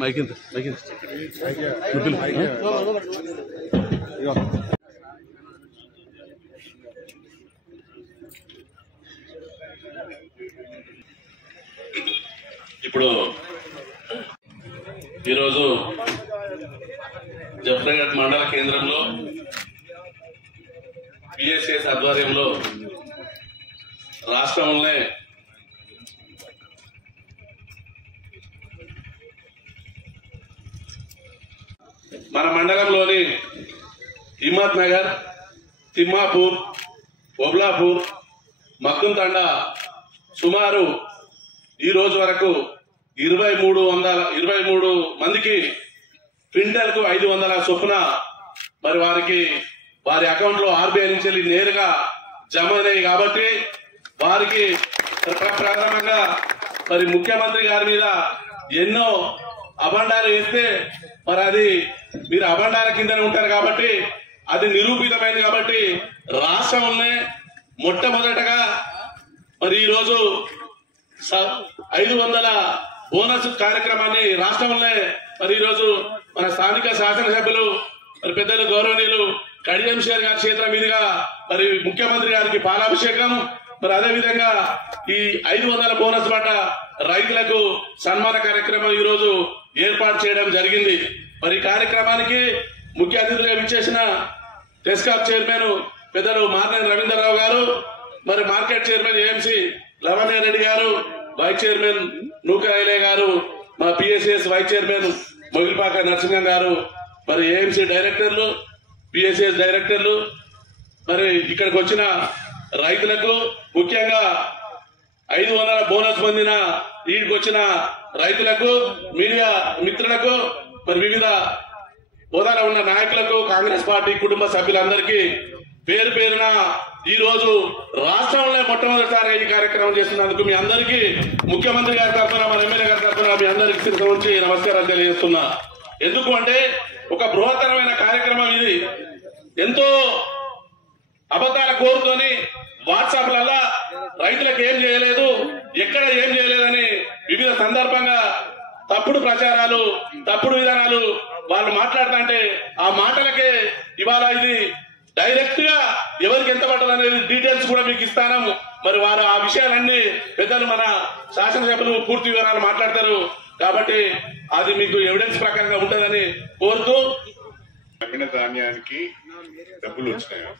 మైకింత ఇప్పుడు ఈరోజు జఫ్రాగఢ్ మండల కేంద్రంలో పిఎస్ఎస్ ఆధ్వర్యంలో రాష్ట్రంలోనే మన మండలంలోని హిమ్మత్ నగర్, తిమ్మాపూర్, ఒబ్లాపూర్, మక్కుంతండా సుమారు ఈ రోజు వరకు 23 మందికి క్వింటల్కు 500 చొప్పున మరి వారి అకౌంట్ లో ఆర్బీఐ నుంచి వెళ్ళి నేరుగా జమ అయినాయి. కాబట్టి వారికి ప్రప్రథమంగా మరి ముఖ్యమంత్రి గారి మీద ఎన్నో అభండాలు వేస్తే మరి అది మీరు అభండాల కిందనే ఉంటారు కాబట్టి అది నిరూపితమైంది. కాబట్టి రాష్ట్రంలోనే మొట్టమొదటగా మరి ఈరోజు 500 బోనస్ కార్యక్రమాన్ని రాష్ట్రంలోనే మరి ఈరోజు మన స్థానిక శాసనసభ్యులు మరి పెద్దలు గౌరవనీయులు కడియం షేర్ గారి చేతుల మీదుగా మరి ముఖ్యమంత్రి గారికి పాలాభిషేకం, మరి అదేవిధంగా ఈ 500 బోనస్ పట్ట రైతులకు సన్మాన కార్యక్రమం ఈ రోజు ఏర్పాటు చేయడం జరిగింది. మరి ఈ కార్యక్రమానికి ముఖ్య అతిథులుగా విచ్చేసిన టెస్కాప్ చైర్మన్ పెద్దలు మార్నేని రవీంద్రరావు గారు, మరి market chairman AMC Lavanya Reddy గారు, వైస్ చైర్మన్ నూకరైలే గారు, మా PSS vice chairman Mogilipaka Narasimham గారు, మరి ఏఎంసీ డైరెక్టర్లు, పిఎస్ఎస్ డైరెక్టర్లు, మరి ఇక్కడికి వచ్చిన రైతులకు ముఖ్యంగా 500 బోనస్ పొందిన వీడికి వచ్చిన రైతులకు, మీడియా మిత్రులకు, మరి వివిధ హోదాలో ఉన్న నాయకులకు, కాంగ్రెస్ పార్టీ కుటుంబ సభ్యులందరికీ పేరు పేరున ఈ రోజు రాష్ట్రంలో మొట్టమొదటిసారిగా ఈ కార్యక్రమం చేస్తున్నందుకు మీ అందరికీ ముఖ్యమంత్రి గారి తరఫున, మన ఎమ్మెల్యే గారి తరఫున మీ అందరికీ శిరస్సు ఉంచి నమస్కారాలు తెలియజేస్తున్నా. ఎందుకు అంటే ఒక బృహత్తరమైన కార్యక్రమం ఇది. ఎంతో అబద్ధాల కోరుతోని వాట్సాప్లలో రైతులకు ఏం చేయలేదు, ఎక్కడ ఏం చేయలేదని వివిధ సందర్భంగా తప్పుడు ప్రచారాలు, తప్పుడు విధానాలు వాళ్ళు మాట్లాడుతుంటే ఆ మాటలకే ఇవాళ ఇది డైరెక్ట్ గా ఎవరికి ఎంత పట్టదనేది డీటెయిల్స్ కూడా మీకు ఇస్తాను. మరి వారు ఆ విషయాలన్నీ పెద్దలు మన శాసనసభ్యులు పూర్తి వివరాలు మాట్లాడతారు. కాబట్టి అది మీకు ఎవిడెన్స్ ప్రకారంగా ఉంటుందని కోరుతూ, అమ్మిన ధాన్యానికి డబ్బులు వచ్చినాయా,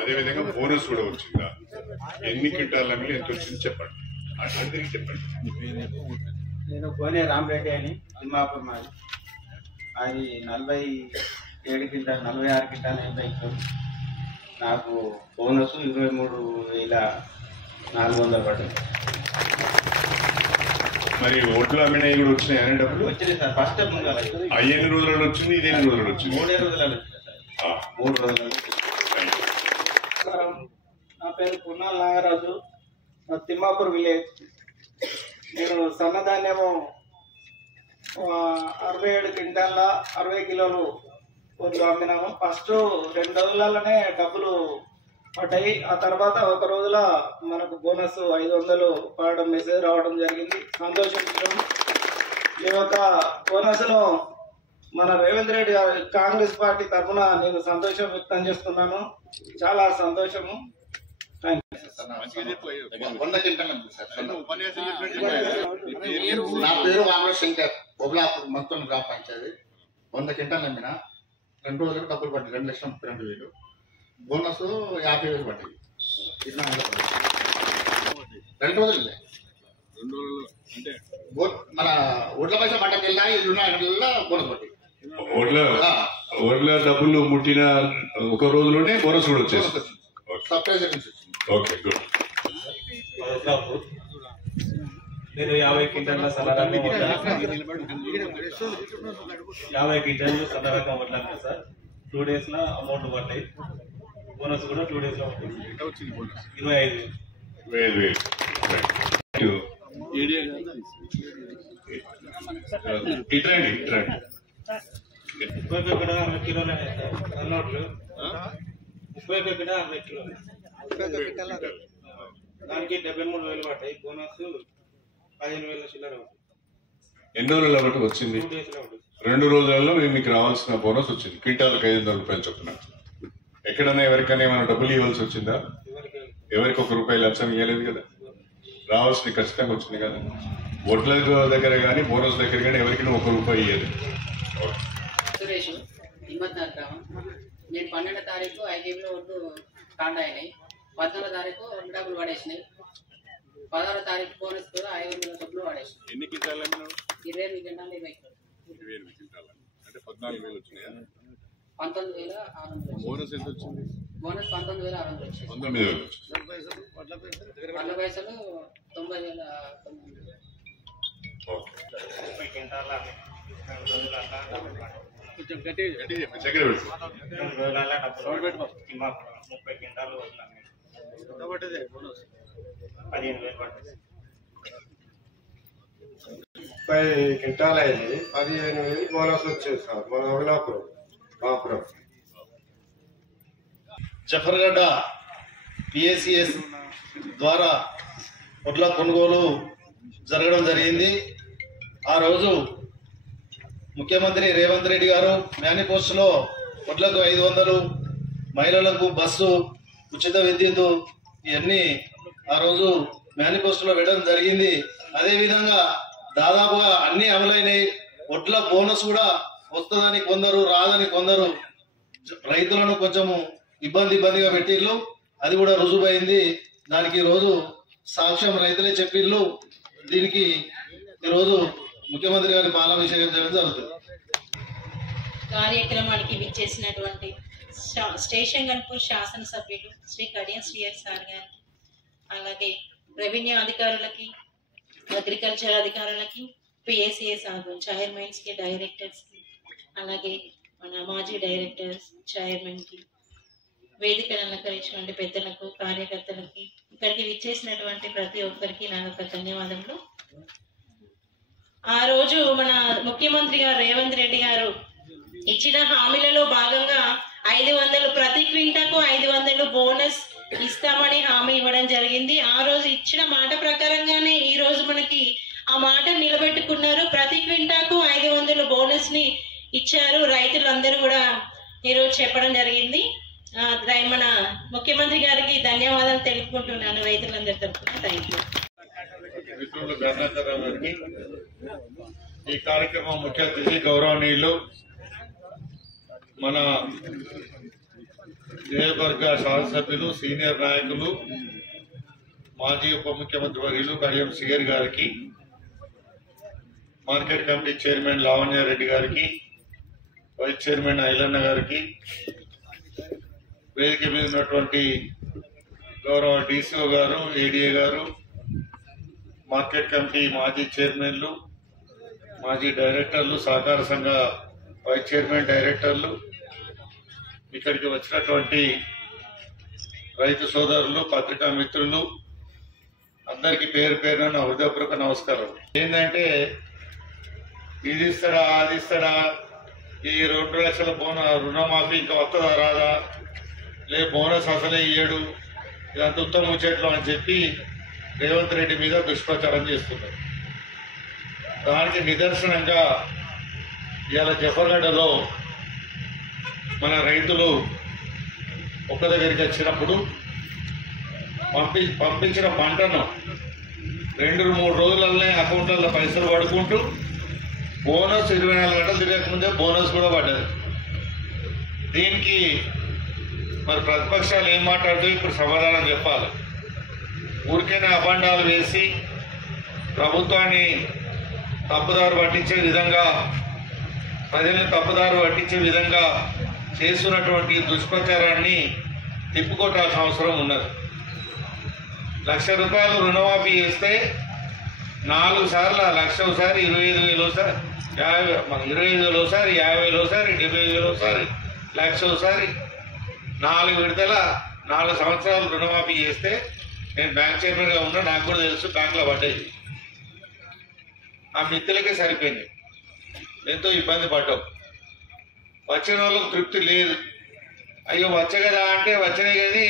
అదేవిధంగా బోనస్ కూడా వచ్చిందా, ఎన్ని క్వింటాల అమ్మి ఎంత వచ్చింది చెప్పండి, అందరికీ చెప్పండి. నేను కోనే రామరెడ్డి అని తిమ్మాపూర్ మాది. అది 47 క్వింటాల్ 46 క్వింటాల్ 80 నాకు బోనస్ 23,400 పడ్డాయి. మరి ఓట్లు అమ్మినవి కూడా వచ్చినాయి అనే డబ్బులు వచ్చినాయి సార్. ఫస్ట్ ఎన్ని రోజులలో వచ్చింది, ఇది ఎన్ని రోజులలో వచ్చింది? 3 రోజులలో వచ్చింది సార్. 3 రోజులలో. నా పేరు పున్నాల నాగరాజు, తిమ్మాపూర్ విలేజ్. నేను సన్నధాన్యము 67 క్వింటాల 60 కిలోలు వద్దు అమ్మినాము. ఫస్ట్ 2 రోజులలోనే డబ్బులు పడ్డాయి. ఆ తర్వాత 1 రోజుల మనకు బోనస్ 500 పడడం మెసేజ్ రావడం జరిగింది. సంతోషించడం. ఈ యొక్క బోనస్ ను మన రేవంత్ రెడ్డి కాంగ్రెస్ పార్టీ తరఫున నేను సంతోషం వ్యక్తం చేస్తున్నాను. చాలా సంతోషము. నా పేరు రామశంకర్, బొబ్లాపూర్ మొత్తం గ్రామ పంచాయతీ. 100 క్వింటాలు అమ్మిన 2 రోజులకు డబ్బులు పడ్డాయి. 2,32,000. బోనస్ 50,000 పడ్డాయి. 2 రోజులే మన ఓట్ల పైసలు పడ్డకి వెళ్ళినా 20 గంటల బోనస్ పడ్డాయి. ఓట్ల డబ్బులు ముట్టిన 1 రోజులోనే బోనస్ కూడా వచ్చేసి సర్ప్రైజ్ నుంచి. Okay, good. నేను 50 క్వింటాల సన్నరకం 50 క్వింటాలు సన్నరకం వడ్లాను సార్. 2 days లో అమౌంట్ పడ్డాయి. బోనస్ కూడా 2 days లో పడ్డాయి. 25,000. ఇట్రండి 30 ఇక్కడ 60 కిలోలు అన్నోట్లు. 30 ఇక్కడ 60 కిలోలు. దానికి 73,000 పడ్డాయి. బోనస్ 15,000 చిల్లర. ఎన్ని రోజుల బట్టి వచ్చింది? 2 రోజులలో మీకు రావాల్సిన బోనస్ వచ్చింది. క్వింటాలకు 500 రూపాయలు చొప్పున. ఎక్కడైనా ఎవరికైనా ఏమైనా డబ్బులు ఇవ్వాల్సి వచ్చిందా? ఎవరికి ₹1 లంచం ఇవ్వలేదు కదా. రావాల్సింది ఖచ్చితంగా వచ్చింది కదా. ఓట్ల దగ్గర కానీ బోనస్ దగ్గర కానీ ఎవరికి ₹1 ఇవ్వలేదు. సురేష్ హిమ్మత్నగర్ గ్రామం. నేను 12వ తారీఖు ఐదేలో ఒడ్డు స్టార్ట్ అయినాయి. 14వ తారీఖు డబ్బులు పడేసినాయి. 16వ తారీఖు బోనస్ కూడా 500 డబ్బులు పడేసినాయి. ఎన్ని క్వింటాలు 28 గంటలు 20 క్వింటాలు అంటే 14,000 వచ్చినాయా? 19,600. బోనస్ ఎంత వచ్చింది? బోనస్ 19,600 వచ్చింది. 19,000 వచ్చింది. వడ్ల పైసలు 90,000. ఓకే. 30 క్వింటాల 2 రోజులల్లా కొంచెం గట్టి చక్కెర పెట్టు. 2 రోజులల్లా డబ్బులు 30 క్వింటాలు వదిలాం. 15,000 పడుతుంది. 30 క్వింటాలు అయింది. 15,000 బోనస్ వచ్చింది సార్. మన అమలాపురం బాపురం జఫర్గడ్డ PACS ద్వారా వడ్ల కొనుగోలు జరగడం జరిగింది. ఆ రోజు ముఖ్యమంత్రి రేవంత్ రెడ్డి గారు మేనిఫెస్టోలో వడ్లకు 500, మహిళలకు బస్సు, ఉచిత విద్యుత్ ఇవన్నీ ఆ రోజు మేనిఫెస్టోలో వేయడం జరిగింది. అదేవిధంగా దాదాపుగా అన్ని అమలైనవి. వడ్ల బోనస్ కూడా వస్తుందని కొందరు, రాదని కొందరు రైతులను కొంచెము ఇబ్బందిగా పెట్టిళ్ళు. అది కూడా రుజువైంది. దానికి ఈరోజు సాక్ష్యం రైతులే చెప్పిళ్ళు. దీనికి ఈరోజు ముఖ్యమంత్రి గారి పాలాభిషేకం చేయడం జరుగుతుంది. కార్యక్రమానికి విచ్చేసినటువంటి స్టేషన్ గన్పూర్ శాసనసభ్యులు శ్రీ కడియం శ్రీహరి సార్ గారికి, అలాగే రెవెన్యూ అధికారులకి, అగ్రికల్చర్ అధికారులకి, PACS చైర్మన్స్ కి, డైరెక్టర్స్ కి, అలాగే మన మాజీ డైరెక్టర్స్, చైర్మన్ కి, వేదికను అలంకరించినటువంటి పెద్దలకు, కార్యకర్తలకి, ఇక్కడికి విచ్చేసినటువంటి ప్రతి ఒక్కరికి నా యొక్క ధన్యవాదములు. ఆ రోజు మన ముఖ్యమంత్రి గారు రేవంత్ రెడ్డి గారు ఇచ్చిన హామీలలో భాగంగా 500 ప్రతి క్వింటాకు 500 బోనస్ ఇస్తామని హామీ ఇవ్వడం జరిగింది. ఆ రోజు ఇచ్చిన మాట ప్రకారంగానే ఈ రోజు మనకి ఆ మాట నిలబెట్టుకున్నారు. ప్రతి క్వింటాకు 500 బోనస్ ని ఇచ్చారు. రైతులందరూ కూడా ఈరోజు చెప్పడం జరిగింది. మన ముఖ్యమంత్రి గారికి ధన్యవాదాలు తెలుపుకుంటున్నాను రైతులందరి తరఫున. Thank you. మిత్రులు గర్ణాకరరావు గారికి, ఈ కార్యక్రమం ముఖ్య అతిథి గౌరవనీయులు మన నియోజకవర్గ శాసనసభ్యులు, సీనియర్ నాయకులు, మాజీ ఉప ముఖ్యమంత్రి వర్యులు కడియం శ్రీహరి గారికి, మార్కెట్ కమిటీ చైర్మన్ లావణ్యారెడ్డి గారికి, వైస్ చైర్మన్ ఐలన్న గారికి, వేదిక మీద ఉన్నటువంటి గౌరవ DCO గారు, ADA గారు, మార్కెట్ కమిటీ మాజీ చైర్మన్లు, మాజీ డైరెక్టర్లు, సహకార సంఘ వైస్ చైర్మన్, డైరెక్టర్లు, ఇక్కడికి వచ్చినటువంటి రైతు సోదరులు, పత్రికా మిత్రులు అందరికీ పేరు పేరున నా హృదయపూర్వక నమస్కారం. ఏంటంటే ఇది ఇస్తారా, అది ఇస్తారా, ఈ 2 లక్షల రుణమాఫీ ఇంకా వస్తుందా రాదా, లే బోనస్ అసలే ఇయ్యడు, ఇదంతా ఉత్తమ ముచ్చట్లు అని చెప్పి రేవంత్ రెడ్డి మీద దుష్ప్రచారం చేస్తున్నారు. దానికి నిదర్శనంగా ఇవాళ జఫర్గడ్డలో మన రైతులు ఒక్క దగ్గరికి వచ్చినప్పుడు పంపించిన పంటను 2-3 రోజులనే అకౌంట్లలో పైసలు పడుకుంటూ బోనస్ 24 గంటలు తిరగకముందే బోనస్ కూడా పడ్డది. దీనికి మరి ప్రతిపక్షాలు ఏం మాట్లాడుతూ ఇప్పుడు సమాధానం చెప్పాలి. ఊరికైనా అబండాలు వేసి ప్రభుత్వాన్ని తప్పుదారు పట్టించే విధంగా, ప్రజల్ని తప్పుదారు పట్టించే విధంగా చేస్తున్నటువంటి దుష్ప్రచారాన్ని తిప్పుకొట్టాల్సిన అవసరం ఉన్నది. ₹1,00,000 రుణమాఫీ చేస్తే 4 సార్లు, 1,00,000 ఒకసారి, 25,000 ఒకసారి, 25,000 ఒకసారి, 50,000 ఒకసారి, 75,000 ఒకసారి, 1,00,000 ఒకసారి, 4 విడతల 4 సంవత్సరాలు రుణమాఫీ చేస్తే, నేను బ్యాంక్ చైర్మన్గా ఉన్నా, నాకు కూడా తెలుసు, బ్యాంకులో పడ్డాయి. ఆ మిత్తులకే సరిపోయింది. ఎంతో ఇబ్బంది పడ్డాం. వచ్చిన వాళ్ళకు తృప్తి లేదు. అయ్యో వచ్చే కదా అంటే వచ్చినాయి కానీ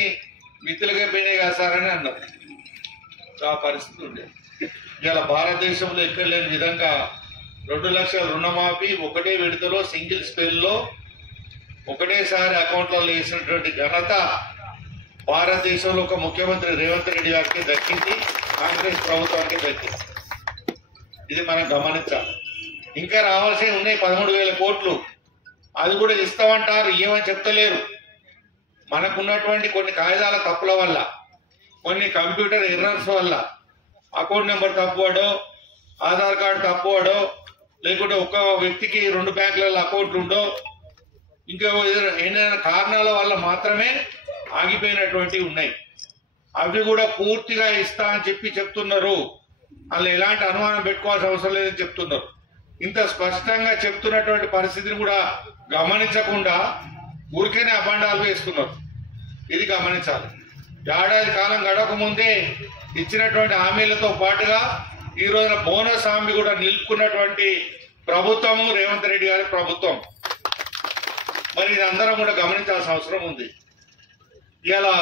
మిత్తులకే పోయినాయి కదా సార్ అని అన్నారు. ఆ పరిస్థితి ఉండేది. ఇవాళ భారతదేశంలో ఎక్కడ లేని విధంగా 2 లక్షల రుణమాఫీ ఒకటే విడతలో సింగిల్ స్పెల్లో ఒకటేసారి అకౌంట్లలో వేసినటువంటి ఘనత భారతదేశంలో ఒక ముఖ్యమంత్రి రేవంత్ రెడ్డి గారికి దక్కింది, కాంగ్రెస్ ప్రభుత్వానికి దక్కింది. ఇది మనం గమనించాలి. ఇంకా రావాల్సి ఉన్నాయి 13,000 కోట్లు. అది కూడా ఇస్తామంటారు, ఏమని చెప్తలేరు. మనకున్నటువంటి కొన్ని కాగితాల తప్పుల వల్ల, కొన్ని కంప్యూటర్ ఎర్రర్స్ వల్ల అకౌంట్ నెంబర్ తప్పువాడో, ఆధార్ కార్డు తప్పువాడో, లేకుంటే ఒక్క వ్యక్తికి 2 బ్యాంకులలో అకౌంట్లు ఉండో, ఇంకా ఏదైనా కారణాల వల్ల మాత్రమే ఆగిపోయినటువంటివి ఉన్నాయి. అవి కూడా పూర్తిగా ఇస్తా అని చెప్తున్నారు. అందులో ఎలాంటి అనుమానం పెట్టుకోవాల్సిన అవసరం లేదని చెప్తున్నారు. ఇంత స్పష్టంగా చెప్తున్నటువంటి పరిస్థితిని కూడా గమనించకుండా ఊరికేనే అబండాలు వేస్తున్నారు. ఇది గమనించాలి. ఏడాది కాలం గడవక ముందే ఇచ్చినటువంటి హామీలతో పాటుగా ఈ రోజున బోనస్ హామీ కూడా నిలుపుకున్నటువంటి ప్రభుత్వము రేవంత్ రెడ్డి గారి ప్రభుత్వం. మరి ఇది అందరం కూడా గమనించాల్సిన అవసరం ఉంది. ఇలా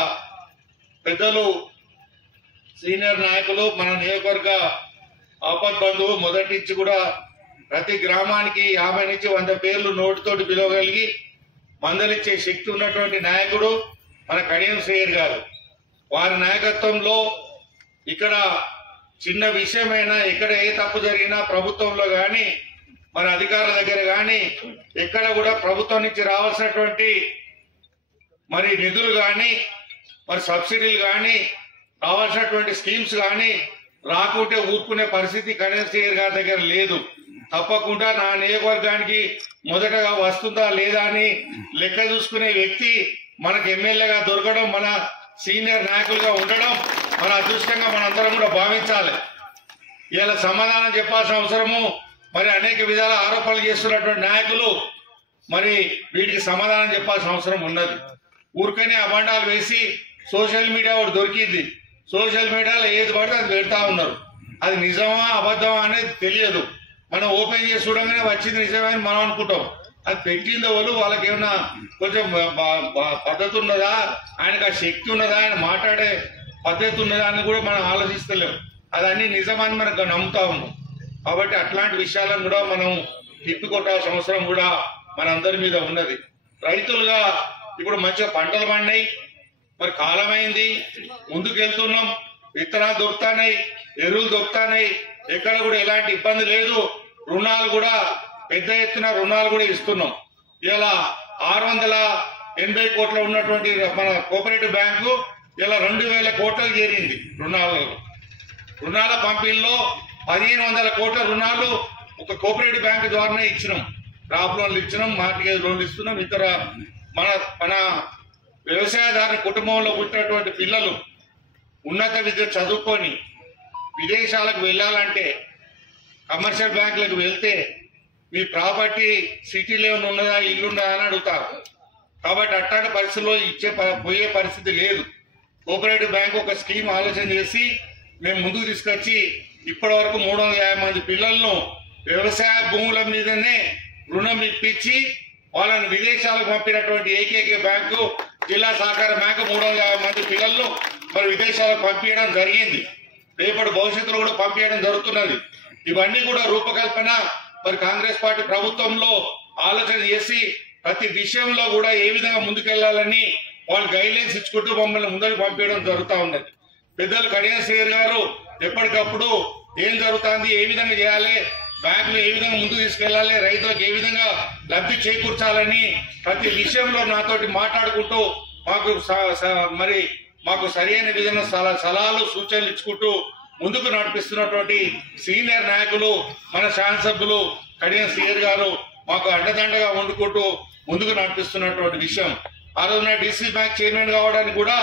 పెద్దలు సీనియర్ నాయకులు మన నియోజకవర్గ ఆపద్ బంధువు మొదటి నుంచి కూడా ప్రతి గ్రామానికి 50 నుంచి 100 పేర్లు నోటితోటి పిలవగలిగి మందలిచ్చే శక్తి ఉన్నటువంటి నాయకుడు మన కడియం శ్రీయర్ గారు. వారి నాయకత్వంలో ఇక్కడ చిన్న విషయమైనా, ఎక్కడ ఏ తప్పు జరిగినా ప్రభుత్వంలో కానీ మన అధికారుల దగ్గర కానీ ఎక్కడ కూడా ప్రభుత్వం నుంచి రావాల్సినటువంటి మరి నిధులు కానీ, మరి సబ్సిడీలు కానీ, రావాల్సినటువంటి స్కీమ్స్ కానీ రాకుంటే ఊరుకునే పరిస్థితి కడియం శ్రీయర్ గారి దగ్గర లేదు. తప్పకుండా నా నియోజకవర్గానికి మొదటగా వస్తుందా లేదా అని లెక్క చూసుకునే వ్యక్తి మనకు ఎమ్మెల్యేగా దొరకడం, మన సీనియర్ నాయకులుగా ఉండడం మన అదృష్టంగా మనందరం కూడా భావించాలి. ఇలా సమాధానం చెప్పాల్సిన అవసరము, మరి అనేక విధాల ఆరోపణలు చేస్తున్నటువంటి నాయకులు మరి వీటికి సమాధానం చెప్పాల్సిన అవసరం ఉన్నది. ఊరికనే అబండాలు వేసి సోషల్ మీడియా ఒకటి దొరికింది, సోషల్ మీడియాలో ఏది పడితే అది పెడతా ఉన్నారు. అది నిజమా అబద్ధమా అనేది తెలియదు. మనం ఓపెన్ చేసి చూడగానే వచ్చింది నిజమే అని మనం అనుకుంటాం. అది పెట్టిందో వాళ్ళకి ఏమన్నా కొంచెం పద్ధతి ఉన్నదా, ఆయనకు ఆ శక్తి ఉన్నదా, ఆయన మాట్లాడే పద్ధతి ఉన్నదా అని కూడా మనం ఆలోచిస్తలేము. అదన్నీ నిజమని మనకు నమ్ముతా ఉన్నాం. కాబట్టి అట్లాంటి విషయాలను కూడా మనం తిప్పికొట్టాల్సిన అవసరం కూడా మనందరి మీద ఉన్నది. రైతులుగా ఇప్పుడు మంచిగా పంటలు పండినాయి, మరి కాలమైంది, ముందుకు వెళ్తున్నాం, విత్తనాలు దొరుకుతున్నాయి, ఎరువులు దొరుకుతున్నాయి, ఎక్కడ కూడా ఎలాంటి ఇబ్బంది లేదు. రుణాలు కూడా పెద్ద ఎత్తున రుణాలు కూడా ఇస్తున్నాం. ఇలా 680 కోట్ల ఉన్నటువంటి మన కోఆపరేటివ్ బ్యాంకు ఇలా 2,000 కోట్లకు చేరింది. రుణాల పంపిణీలో 1,500 కోట్ల రుణాలు ఒక కోఆపరేటివ్ బ్యాంకు ద్వారానే ఇచ్చినాం. క్రాప్ లోన్లు ఇచ్చినాం, మార్టిగేజ్ లోన్లు ఇస్తున్నాం. ఇతర మన వ్యవసాయదారు కుటుంబంలో పుట్టినటువంటి పిల్లలు ఉన్నత విద్య చదువుకొని విదేశాలకు వెళ్ళాలంటే కమర్షియల్ బ్యాంకులకు వెళ్తే మీ ప్రాపర్టీ సిటీలో ఉన్నదా, ఇల్లున్నదా అని అడుగుతారు. కాబట్టి అట్లాంటి పరిస్థితుల్లో పోయే పరిస్థితి లేదు. కోఆపరేటివ్ బ్యాంక్ ఒక స్కీమ్ ఆలోచన చేసి మేము ముందుకు తీసుకొచ్చి ఇప్పటి వరకు 350 మంది పిల్లలను వ్యవసాయ భూముల మీదనే రుణం ఇప్పించి వాళ్ళని విదేశాలకు పంపినటువంటి ఏకైక బ్యాంకు జిల్లా సహకార బ్యాంకు. 350 మంది పిల్లలను మరి విదేశాలకు పంపించడం జరిగింది. రేపటి భవిష్యత్తులో కూడా పంపించడం జరుగుతున్నది. ఇవన్నీ కూడా రూపకల్పన మరి కాంగ్రెస్ పార్టీ ప్రభుత్వంలో ఆలోచన చేసి ప్రతి విషయంలో కూడా ఏ విధంగా ముందుకెళ్లాలని వాళ్ళు గైడ్లైన్స్ ఇచ్చుకుంటూ మమ్మల్ని ముందుకు పంపించడం జరుగుతూ ఉన్నది. పెద్దలు కడియం శ్రీయర్ గారు ఎప్పటికప్పుడు ఏం జరుగుతుంది, ఏ విధంగా చేయాలి, బ్యాంకులు ఏ విధంగా ముందుకు తీసుకెళ్లాలి, రైతులకు ఏ విధంగా లబ్ధి చేకూర్చాలని ప్రతి విషయంలో నాతోటి మాట్లాడుకుంటూ మాకు సరైన విధంగా సలహాలు సూచనలు ఇచ్చుకుంటూ ముందుకు నడిపిస్తున్నటువంటి సీనియర్ నాయకులు మన శాసనసభ్యులు కడియం శ్రీయర్ గారు మాకు అండదండగా వండుకుంటూ ముందుకు నడిపిస్తున్నటువంటి విషయం. ఆ రోజున డిసి బ్యాంక్ చైర్మన్ కావడానికి కూడా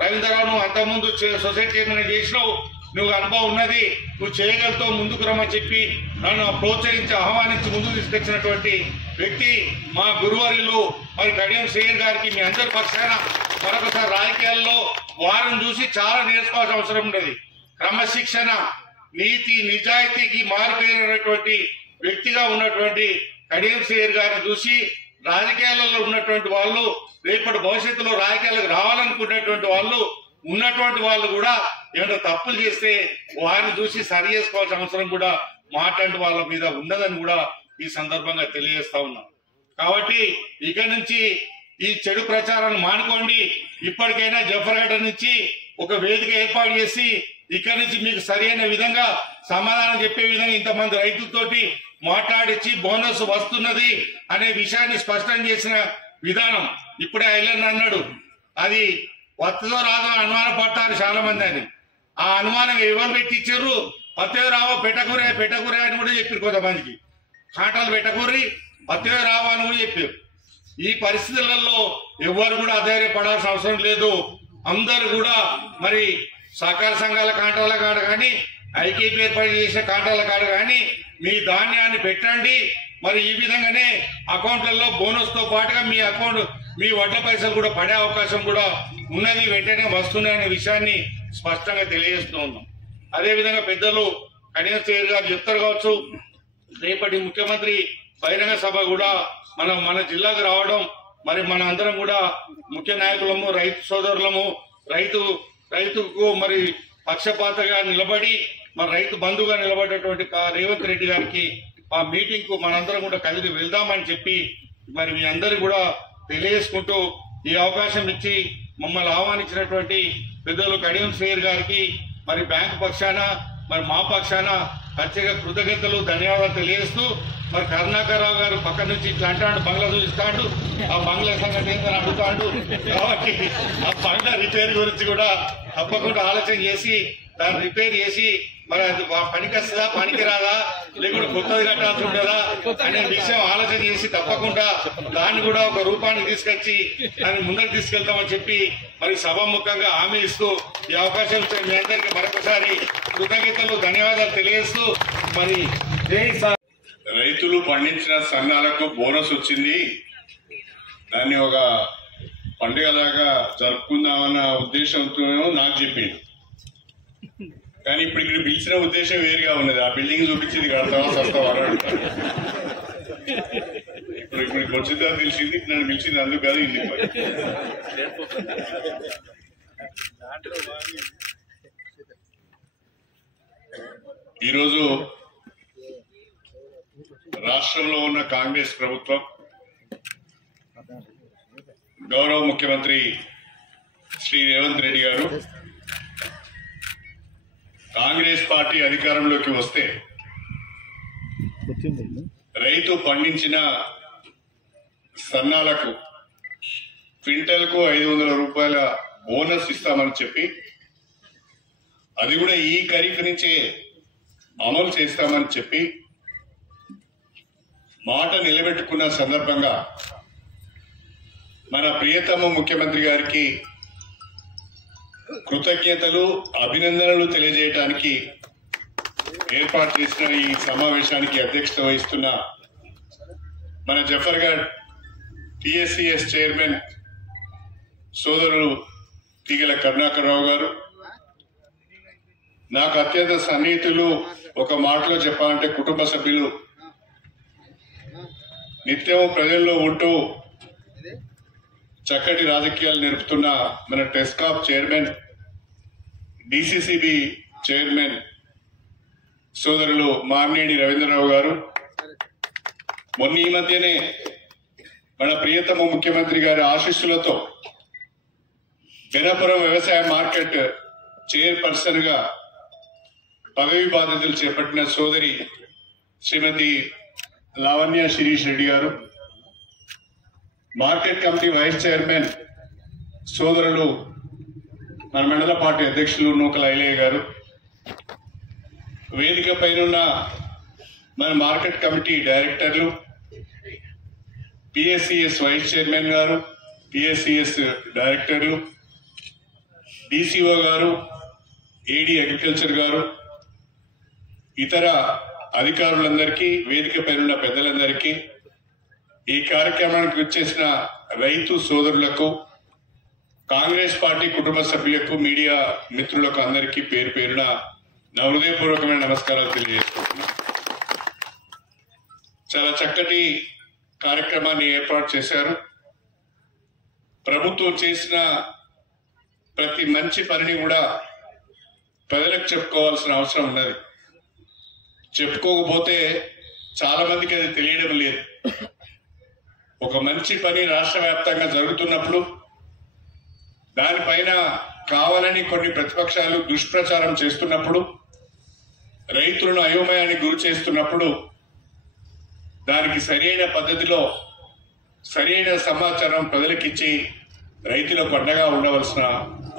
రవీంద్రరావు నువ్వు అంతకుముందు సొసైటీ చైర్మన్ చేసినావు, నువ్వు అనుభవం ఉన్నది, నువ్వు చేయగలుగుతావు, ముందుకు రమ్మని చెప్పి నన్ను ప్రోత్సహించి ఆహ్వానించి ముందుకు తీసుకొచ్చినటువంటి వ్యక్తి మా గురువర్యులు మరి కడియం శ్రీయర్ గారికి మీ అందరి పక్షాన మరొకసారి రాజకీయాల్లో వారిని చూసి చాలా నేర్చుకోవాల్సిన అవసరం ఉండేది. క్రమశిక్షణ, నీతి, నిజాయితీకి మారుపేరినటువంటి వ్యక్తిగా ఉన్నటువంటి కడియం శ్రీయర్ గారిని చూసి రాజకీయాలలో ఉన్నటువంటి వాళ్ళు, రేపటి భవిష్యత్తులో రాజకీయాలకు రావాలనుకునేటువంటి వాళ్ళు ఉన్నటువంటి వాళ్ళు కూడా ఏమైనా తప్పులు చేస్తే వారిని చూసి సరి చేసుకోవాల్సిన అవసరం కూడా మాట్లాడే వాళ్ళ మీద ఉన్నదని కూడా ఈ సందర్భంగా తెలియజేస్తా ఉన్నాం. కాబట్టి ఇక నుంచి ఈ చెడు ప్రచారాన్ని మానుకోండి. ఇప్పటికైనా జఫర్గడ్డ నుంచి ఒక వేదిక ఏర్పాటు చేసి ఇక్కడి నుంచి మీకు సరైన విధంగా సమాధానం చెప్పే విధంగా ఇంతమంది రైతులతోటి మాట్లాడించి బోనస్ వస్తున్నది అనే విషయాన్ని స్పష్టం చేసిన విధానం ఇప్పుడే ఐలన్ అన్నాడు. అది వస్తుందో రాదో అనుమానం పడతారు చాలా మంది. అని ఆ అనుమానం ఎవరు పెట్టించారు? వస్తేవో రావో పెట్టకూరే అని కూడా చెప్పారు. కొంతమందికి కాంటాలు పెట్టకూరి వస్తేవో రావో అని కూడా చెప్పారు. ఈ పరిస్థితులలో ఎవరు కూడా అధైర్యపడాల్సిన అవసరం లేదు. అందరు కూడా మరి సహకార సంఘాల కాంటాల కాడ కానీ ఐకేపీ ఏర్పాటు చేసిన కాంటాల కాడ కానీ మీ ధాన్యాన్ని పెట్టండి. మరి ఈ విధంగానే అకౌంట్లలో బోనస్ తో పాటుగా మీ అకౌంట్ మీ వడ్ల పైసలు కూడా పడే అవకాశం కూడా ఉన్నది, వెంటనే వస్తున్నాయనే విషయాన్ని స్పష్టంగా తెలియజేస్తూ ఉన్నాం. అదేవిధంగా పెద్దలు కడియం శ్రీహరి గారు చెప్తారు కావచ్చు, రేపటి ముఖ్యమంత్రి బహిరంగ సభ కూడా మన జిల్లాకు రావడం, మరి మన అందరం కూడా ముఖ్య నాయకులము, రైతు సోదరులము, రైతుకు మరి పక్షపాతగా నిలబడి మరి రైతు బంధుగా నిలబడేటువంటి రేవంత్ రెడ్డి గారికి ఆ మీటింగ్ కు మనందరం కూడా కలిసి వెళ్దామని చెప్పి మరి మీ అందరు కూడా తెలియజేసుకుంటూ ఈ అవకాశం ఇచ్చి మమ్మల్ని ఆహ్వానించినటువంటి పెద్దలు కడియం శ్రీహరి గారికి మరి బ్యాంకు పక్షాన మరి మా పక్షాన ప్రత్యేక కృతజ్ఞతలు ధన్యవాదాలు తెలియజేస్తూ మరి కరుణాకర్రావు గారు పక్క నుంచి ఇట్లా అంటాడు, బంగ్లా చూపిస్తాడు, ఆ బంగ్లా సంగతి ఏంటని అడుగుతాడు. కాబట్టి ఆ బంగ్లా రిపేర్ గురించి కూడా తప్పకుండా ఆలోచన చేసి దాన్ని రిపేర్ చేసి మరి అది పనికి వస్తుందా పనికి రాదా లేకుంటే కొత్తది కట్టాల్సి ఉంటుందా అనే విషయం ఆలోచన చేసి తప్పకుండా దాన్ని కూడా ఒక రూపానికి తీసుకొచ్చి దాన్ని ముందరికి తీసుకెళ్తామని చెప్పి మరి సభాముఖంగా హామీ ఇస్తూ ఈ అవకాశం ఇచ్చే మీ అందరికీ మరొకసారి కృతజ్ఞతలు ధన్యవాదాలు తెలియజేస్తూ మరి రైతులు పండించిన సన్నాలకు బోనస్ వచ్చింది, దాన్ని ఒక పండుగలాగా జరుపుకుందామన్న ఉద్దేశంతో నాకు చెప్పింది. కానీ ఇప్పుడు ఇక్కడ పిలిచిన ఉద్దేశం వేరుగా ఉన్నది. ఆ బిల్డింగ్ చూపించింది కడతావా సస్తావా అని అడుగుతారు. ఇప్పుడు ఇక్కడికి వచ్చిందా తెలిసింది, నన్ను పిలిచింది అందుకు కాదు ఇది. ఈరోజు రాష్ట్రంలో ఉన్న కాంగ్రెస్ ప్రభుత్వం, గౌరవ ముఖ్యమంత్రి శ్రీ రేవంత్ రెడ్డి గారు కాంగ్రెస్ పార్టీ అధికారంలోకి వస్తే రైతు పండించిన సన్నాలకు క్వింటల్కు 500 రూపాయల బోనస్ ఇస్తామని చెప్పి అది కూడా ఈ ఖరీఫ్ నుంచే అమలు చేస్తామని చెప్పి మాట నిలబెట్టుకున్న సందర్భంగా మన ప్రియతమ ముఖ్యమంత్రి గారికి కృతజ్ఞతలు అభినందనలు తెలియజేయడానికి ఏర్పాటు చేసిన ఈ సమావేశానికి అధ్యక్షత వహిస్తున్న మన జఫర్గఢ్ టిఎస్సిఎస్ చైర్మన్ సోదరులు తీగల కరుణాకర్రావు గారు, నాకు అత్యంత సన్నిహితులు, ఒక మాటలో చెప్పాలంటే కుటుంబ సభ్యులు, నిత్యం ప్రజల్లో ఉంటూ చక్కటి రాజకీయాలు నేర్పుతున్న మన టెస్కాప్ చైర్మన్, డిసిసిబి చైర్మన్ సోదరులు మార్నేని రవీంద్రరావు గారు, మొన్న ఈ మధ్యనే మన ప్రియతమ ముఖ్యమంత్రి గారి ఆశీస్సులతో బెనపురం వ్యవసాయ మార్కెట్ చైర్పర్సన్ గా పదవి బాధ్యతలు చేపట్టిన సోదరి శ్రీమతి లావణ్య శిరీష్ రెడ్డి గారు, మార్కెట్ కమిటీ వైస్ చైర్మన్ సోదరులు మన మండల పార్టీ అధ్యక్షులు నూకల ఐలయ్య గారు, వేదిక పైన మన మార్కెట్ కమిటీ డైరెక్టర్లు, పిఎస్సిఎస్ వైస్ చైర్మన్ గారు, పిఎస్సిఎస్ డైరెక్టర్లు, డిసిఓ గారు, ఏడీ అగ్రికల్చర్ గారు, ఇతర అధికారులందరికీ, వేదిక పైన పెద్దలందరికీ, ఈ కార్యక్రమానికి వచ్చేసిన రైతు సోదరులకు, కాంగ్రెస్ పార్టీ కుటుంబ సభ్యులకు, మీడియా మిత్రులకు అందరికీ పేరు పేరున నా హృదయపూర్వకమైన నమస్కారాలు తెలియజేసుకుంటున్నా. చాలా చక్కటి కార్యక్రమాన్ని ఏర్పాటు చేశారు. ప్రభుత్వం చేసిన ప్రతి మంచి పనిని కూడా ప్రజలకు చెప్పుకోవాల్సిన అవసరం ఉన్నది. చెప్పుకోకపోతే చాలా మందికి అది తెలియడం లేదు. ఒక మంచి పని రాష్ట్ర వ్యాప్తంగా జరుగుతున్నప్పుడు దానిపైన కావాలని కొన్ని ప్రతిపక్షాలు దుష్ప్రచారం చేస్తున్నప్పుడు, రైతులను అయోమయానికి గురి చేస్తున్నప్పుడు దానికి సరైన పద్ధతిలో సరైన సమాచారం ప్రజలకిచ్చి రైతులకు అండగా ఉండవలసిన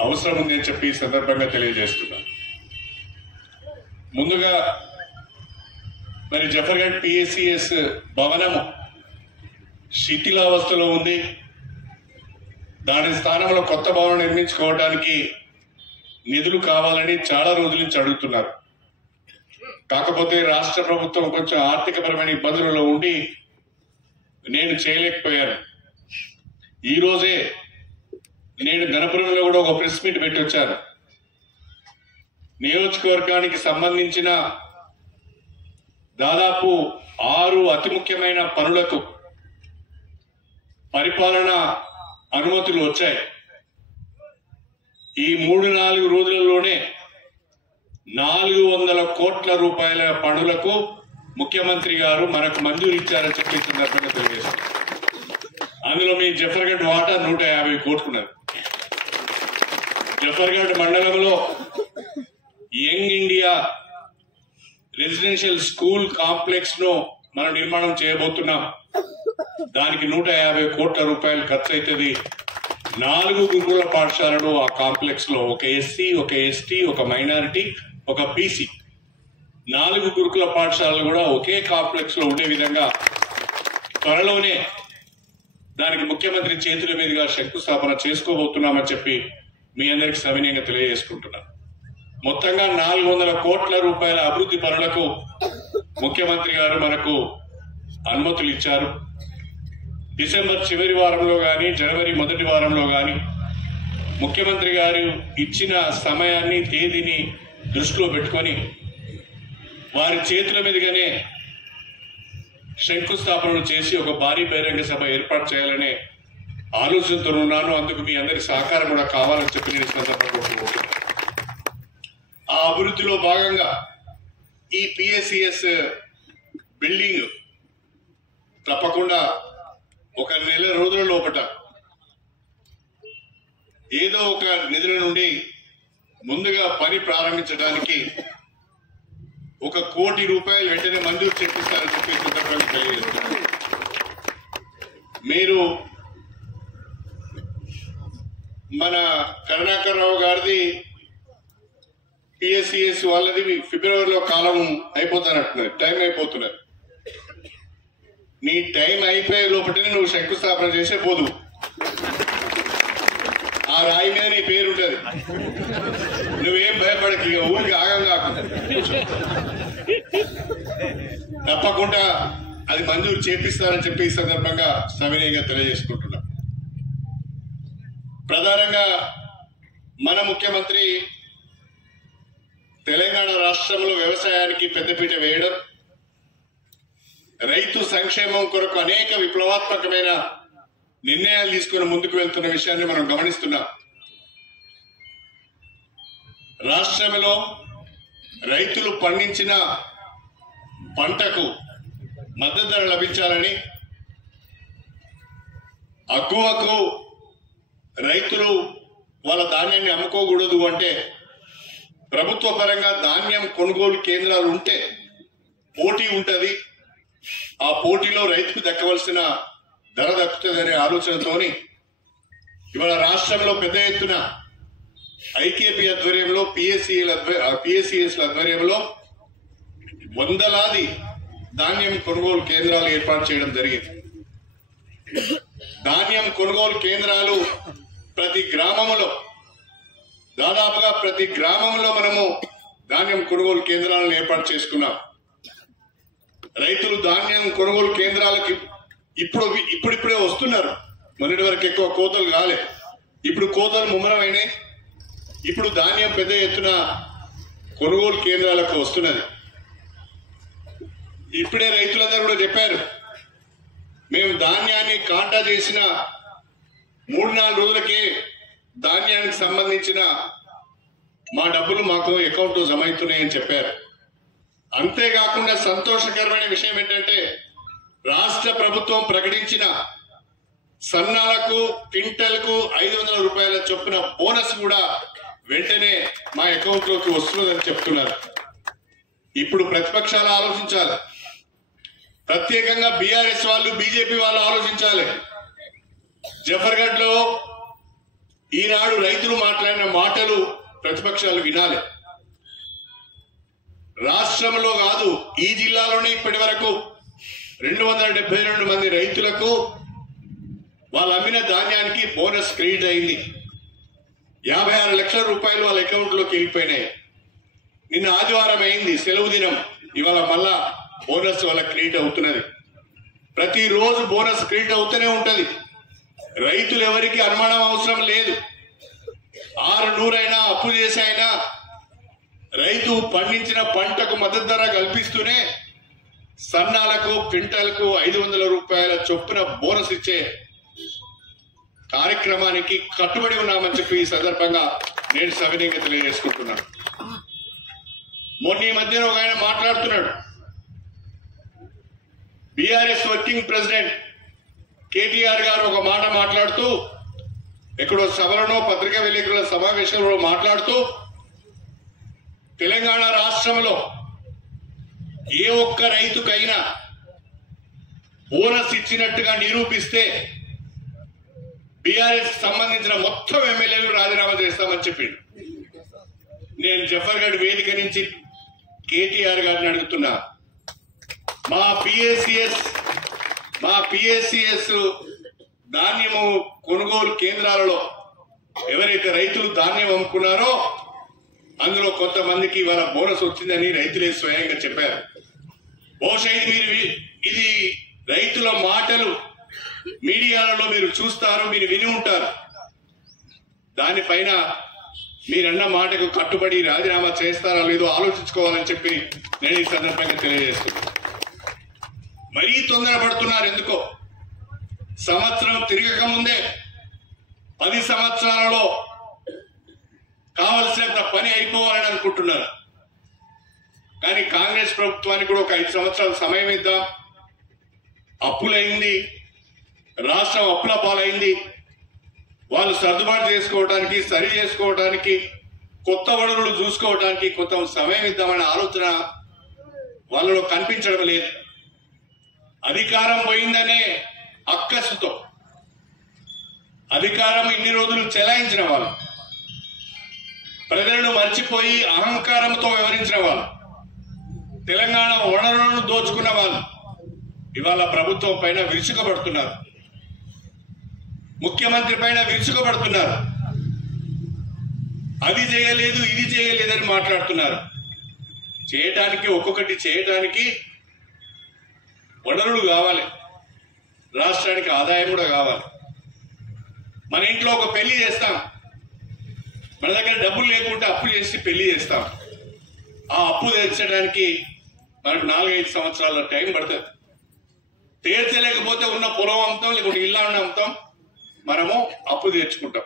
అవసరం ఉంది అని చెప్పి ఈ సందర్భంగా తెలియజేస్తున్నా. ముందుగా మరి జఫర్గఢ్ పిఎస్సిఎస్ భవనము శిథిలావస్థలో ఉంది. దాని స్థానంలో కొత్త భవనం నిర్మించుకోవడానికి నిధులు కావాలని చాలా రోజుల నుంచి అడుగుతున్నారు. కాకపోతే రాష్ట్ర ప్రభుత్వం కొంచెం ఆర్థికపరమైన ఇబ్బందులలో ఉండి నేను చేయలేకపోయాను. ఈ రోజే నేను గణపురంలో కూడా ఒక ప్రెస్ మీట్ పెట్టి వచ్చాను. నియోజకవర్గానికి సంబంధించిన దాదాపు 6 అతి ముఖ్యమైన పనులకు పరిపాలన అనుమతులు వచ్చాయి. ఈ 3-4 రోజులలోనే 400 కోట్ల రూపాయల పనులకు ముఖ్యమంత్రి గారు మనకు మంజూరు ఇచ్చారని చెప్పి సందర్భంగా తెలియజేశారు. అందులో మీ జఫర్గఢ్ వాటా 150 కోట్లున్నారు. జఫర్గఢ్ మండలంలో young India residential school complex ను మనం నిర్మాణం చేయబోతున్నాం. దానికి 150 కోట్ల రూపాయలు ఖర్చు అవుతుంది. 4 గురుకుల పాఠశాలలు ఆ కాంప్లెక్స్ లో, ఒక ఎస్సీ, ఒక ఎస్టీ, ఒక మైనారిటీ, ఒక బీసీ, 4 గురుకుల పాఠశాలలు కూడా ఒకే కాంప్లెక్స్ లో ఉండే విధంగా త్వరలోనే దానికి ముఖ్యమంత్రి చేతుల మీదుగా శంకుస్థాపన చేసుకోబోతున్నామని చెప్పి మీ అందరికి సవినయంగా తెలియజేసుకుంటున్నాను. మొత్తంగా 400 కోట్ల రూపాయల అభివృద్ధి పనులకు ముఖ్యమంత్రి గారు మనకు అనుమతులు ఇచ్చారు. డిసెంబర్ చివరి వారంలో గాని, జనవరి మొదటి వారంలో గాని ముఖ్యమంత్రి గారు ఇచ్చిన సమయాన్ని, తేదీని దృష్టిలో పెట్టుకొని వారి చేతుల మీదుగానే శంకుస్థాపనలు చేసి ఒక భారీ బహిరంగ సభ ఏర్పాటు చేయాలనే ఆలోచనతో ఉన్నాను. అందుకు మీ అందరి సహకారం కూడా కావాలని చెప్పి నేను సందర్భంగా ఆ అభివృద్ధిలో భాగంగా ఈ పిఎస్సిఎస్ బిల్డింగ్ తప్పకుండా ఒక నెల రోజుల లోపల ఏదో ఒక నిధుల నుండి ముందుగా పని ప్రారంభించడానికి 1 కోటి రూపాయలు వెంటనే మంజూరు చేపిస్తారని చెప్పి సందర్భంగా తెలియజేస్తున్నారు. మీరు మన కరుణాకర్ రావు గారిది పిఎస్సిఎస్ వాళ్ళది ఫిబ్రవరిలో కాలం అయిపోతానంటున్నారు, టైం అయిపోతున్నారు. నీ టైం అయిపోయే లోపలనే నువ్వు శంకుస్థాపన చేసే పోదు. ఆ రాయి మీద నీ పేరు ఉంటుంది. నువ్వేం భయపడక, ఊరికి ఆగం కాకుండా తప్పకుండా అది మంజూరు చేపిస్తారని చెప్పి ఈ సందర్భంగా సవినయంగా తెలియజేసుకుంటున్నా. ప్రధానంగా మన ముఖ్యమంత్రి తెలంగాణ రాష్ట్రంలో వ్యవసాయానికి పెద్దపీట వేయడం, రైతు సంక్షేమం కొరకు అనేక విప్లవాత్మకమైన నిర్ణయాలు తీసుకుని ముందుకు వెళ్తున్న విషయాన్ని మనం గమనిస్తున్నాం. రాష్ట్రంలో రైతులు పండించిన పంటకు మద్దతు ధర లభించాలని, అక్కువకు రైతులు వాళ్ళ ధాన్యాన్ని అమ్ముకోకూడదు అంటే ప్రభుత్వ పరంగా ధాన్యం కొనుగోలు కేంద్రాలు ఉంటే పోటీ ఉంటది. ఆ పోటీలో రైతుకు దక్కవలసిన ధర దక్కుతుందనే ఆలోచనతోని ఇవాళ రాష్ట్రంలో పెద్ద ఎత్తున ఐకేపీ ఆధ్వర్యంలో, పిఎస్సిఎస్ ఆధ్వర్యంలో వందలాది ధాన్యం కొనుగోలు కేంద్రాలు ఏర్పాటు చేయడం జరిగింది. ధాన్యం కొనుగోలు కేంద్రాలు ప్రతి గ్రామంలో, దాదాపుగా ప్రతి గ్రామంలో మనము ధాన్యం కొనుగోలు కేంద్రాలను ఏర్పాటు చేసుకున్నాం. రైతులు ధాన్యం కొనుగోలు కేంద్రాలకి ఇప్పుడిప్పుడే వస్తున్నారు. మొన్నటి వరకు ఎక్కువ కోతలు కాలే, ఇప్పుడు కోతలు ముమ్మరమైనాయి. ఇప్పుడు ధాన్యం పెద్ద ఎత్తున కొనుగోలు కేంద్రాలకు వస్తున్నది. ఇప్పుడే రైతులందరూ కూడా చెప్పారు, మేము ధాన్యాన్ని కాంటా చేసిన 3-4 రోజులకే ధాన్యానికి సంబంధించిన మా డబ్బులు మాకు అకౌంట్లో జమ అవుతున్నాయని చెప్పారు. అంతేకాకుండా సంతోషకరమైన విషయం ఏంటంటే రాష్ట్ర ప్రభుత్వం ప్రకటించిన సన్నాలకు క్వింటల్కు 500 రూపాయల చొప్పున బోనస్ కూడా వెంటనే మా అకౌంట్ లోకి వస్తుందని చెప్తున్నారు. ఇప్పుడు ప్రతిపక్షాలు ఆలోచించాలి, ప్రత్యేకంగా బీఆర్ఎస్ వాళ్ళు బీజేపీ వాళ్ళు ఆలోచించాలి. జఫర్గఢ్ లో ఈనాడు రైతులు మాట్లాడిన మాటలు ప్రతిపక్షాలు వినాలి. రాష్ట్రంలో కాదు ఈ జిల్లాలోనే ఇప్పటి వరకు 272 మంది రైతులకు వాళ్ళు అమ్మిన ధాన్యానికి బోనస్ క్రెడిట్ అయింది. 56 లక్షల రూపాయలు వాళ్ళ అకౌంట్ లోకి వెళ్ళిపోయినాయి. నిన్న ఆదివారం అయింది, సెలవు దినం. ఇవాళ మళ్ళా బోనస్ వాళ్ళ క్రెడిట్ అవుతున్నది. ప్రతిరోజు బోనస్ క్రెడిట్ అవుతూనే ఉంటది. రైతులు ఎవరికి అనుమానం అవసరం లేదు. 600 అయినా అప్పు చేసి అయినా రైతు పండించిన పంటకు మద్దతు ధర కల్పిస్తూనే సన్నాలకు క్వింటాలకు 500 రూపాయల చొప్పున బోనస్ ఇచ్చే కార్యక్రమానికి కట్టుబడి ఉన్నామని చెప్పి ఈ సందర్భంగా నేను సవినయంగా తెలియజేసుకుంటున్నాను. మొన్న ఈ మధ్యన ఒక ఆయన మాట్లాడుతున్నాడు. బీఆర్ఎస్ వర్కింగ్ ప్రెసిడెంట్ కేటీఆర్ గారు ఒక మాట మాట్లాడుతూ, ఎక్కడో సభలోనో పత్రికా విలేకరుల సమావేశంలో మాట్లాడుతూ, తెలంగాణ రాష్ట్రంలో ఏ ఒక్క రైతుకైనా బోనస్ ఇచ్చినట్టుగా నిరూపిస్తే బీఆర్ఎస్ సంబంధించిన మొత్తం ఎమ్మెల్యేలు రాజీనామా చేస్తామని చెప్పిండు. నేను జఫర్గఢ్ వేదిక నుంచి కేటీఆర్ గారిని అడుగుతున్నా, మా పిఎస్సిఎస్ ధాన్యము కొనుగోలు కేంద్రాలలో ఎవరైతే రైతులు ధాన్యం అమ్ముకున్నారో అందులో కొంతమందికి ఇవాళ బోనస్ వచ్చిందని రైతులే స్వయంగా చెప్పారు. బహుశా ఇది రైతుల మాటలు మీడియాలలో మీరు చూస్తారు, మీరు విని ఉంటారు. దానిపైన మీరన్న మాటకు కట్టుబడి రాజీనామా చేస్తారా లేదో ఆలోచించుకోవాలని చెప్పి నేను ఈ సందర్భంగా తెలియజేస్తున్నాను. మరీ తొందరపడుతున్నారు ఎందుకో. సంవత్సరం తిరగక ముందే 10 సంవత్సరాలలో కావలసినంత పని అయిపోవాలని అనుకుంటున్నారు. కానీ కాంగ్రెస్ ప్రభుత్వానికి కూడా ఒక 5 సంవత్సరాల సమయం ఇద్దాం. అప్పులైంది, రాష్ట్రం అప్పుల పాలైంది. వాళ్ళు సర్దుబాటు చేసుకోవడానికి, సరి చేసుకోవడానికి, కొత్త వనరులు చూసుకోవడానికి కొంత సమయం ఇద్దామనే ఆలోచన వాళ్ళలో కనిపించడం లేదు. అధికారం పోయిందనే అక్కసుతో అధికారం ఇన్ని రోజులు చెలాయించిన వాళ్ళు, ప్రజలను మర్చిపోయి అహంకారంతో వ్యవహరించిన వాళ్ళు, తెలంగాణ వనరులను దోచుకున్న వాళ్ళు ఇవాళ ప్రభుత్వం పైన విరుచుకబడుతున్నారు, ముఖ్యమంత్రి పైన విరుచుకబడుతున్నారు. అది చేయలేదు, ఇది చేయలేదని మాట్లాడుతున్నారు. చేయటానికి, ఒక్కొక్కటి చేయటానికి వనరులు కావాలి, రాష్ట్రానికి ఆదాయం కూడా కావాలి. మన ఇంట్లో ఒక పెళ్లి చేస్తాం, మన దగ్గర డబ్బులు లేకుంటే అప్పు చేసి పెళ్లి చేస్తాం. ఆ అప్పు తీర్చడానికి మనకు 4-5 సంవత్సరాల టైం పడుతుంది. తీర్చలేకపోతే ఉన్న పొలం అమ్ముతాం, లేకుంటే ఇల్లు అమ్ముతాం, మనము అప్పు తీర్చుకుంటాం.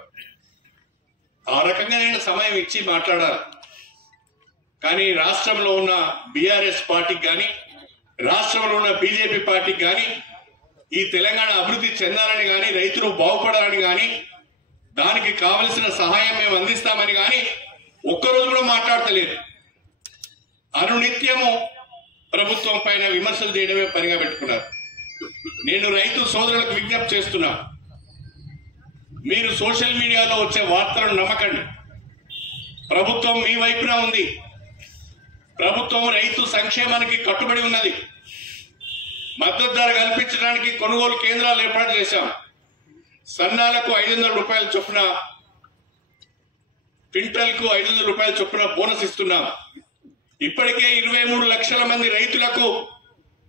ఆ రకంగా నేను సమయం ఇచ్చి మాట్లాడాలి. కానీ రాష్ట్రంలో ఉన్న బీఆర్ఎస్ పార్టీకి కానీ, రాష్ట్రంలో ఉన్న బీజేపీ పార్టీకి కానీ, ఈ తెలంగాణ అభివృద్ధి చెందాలని కానీ, రైతులు బాగుపడాలని కానీ, దానికి కావలసిన సహాయం మేము అందిస్తామని కానీ ఒక్కరోజు కూడా మాట్లాడతలేదు. అనునిత్యము ప్రభుత్వం పైన విమర్శలు చేయడమే పనిగా పెట్టుకున్నారు. నేను రైతు సోదరులకు విజ్ఞప్తి చేస్తున్నా, మీరు సోషల్ మీడియాలో వచ్చే వార్తలను నమ్మకండి. ప్రభుత్వం మీ వైపున ఉంది. ప్రభుత్వం రైతు సంక్షేమానికి కట్టుబడి ఉన్నది. మద్దతు ధర కల్పించడానికి కొనుగోలు కేంద్రాలు ఏర్పాటు చేశాం. సన్నాలకు 500 రూపాయల చొప్పున, క్వింటల్కు 500 రూపాయల చొప్పున బోనస్ ఇస్తున్నాం. ఇప్పటికే 23 లక్షల మంది రైతులకు